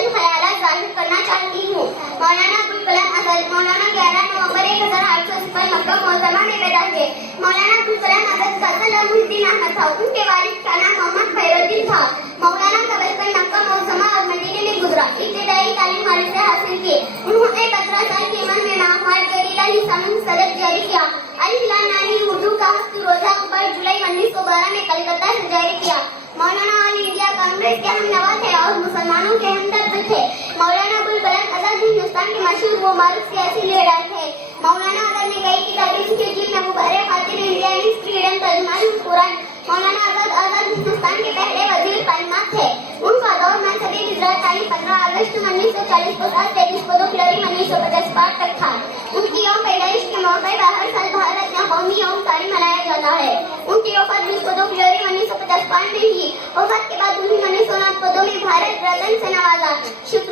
چند خیالات ظاہر کرنا چاہتی ہوں۔ مولانا ابوالکلام آزاد مولانا 11 نومبر 1880 مکہ معظمہ میں پیدا ہوئے۔ مولانا ابوالکلام آزاد کا اصل نام محی الدین احمد تھا۔ ان کے والد کا نام محمد خیر الدین تھا۔ مولانا کا بچپن مکہ معظمہ اور مدینے میں گزرا۔ ابتدائی تعلیم والد سے حاصل کی۔ انہوں نے 15 سال کی عمر میں ماہوار جلیلہ لسان صدق جاری کیا۔ الف لام نامی اردو کا ہفت روزہ 5 جولائی 1912 میں کلکتہ سے جاری کیا۔ مولانا آل انڈیا کانگریس کے ہم نوا تھے اور مسلمانوں کے ہمدرد تھے۔ مولانا ابوالکلام آزاد ہندوستان کے مشہور و معروف سیاسی لیڈر تھے۔ مولانا آزاد نے کئی کتابیں لکھی جن میں مبارک خاطر انڈیا فریڈم ترجمہ قرآن۔ مولانا آزاد ہندوستان کے پہلے وزیر تعلیمات تھے۔ ان کا دور منصبی وزارت تعلیم 15 اگست 1940 کو 23 پدوں فروری 1950 تک تھا۔ ان کی یوم پیدائش کے موقع پر ہر سال بھارت میں قومی یوم تعلیم منایا جاتا ہے۔ ان کی وفات 20 فروری 1950 میں ہوئی۔ وفات کے بعد انہیں 1909 پدوں میں بھارت رتن سے نوازا۔ شکریہ۔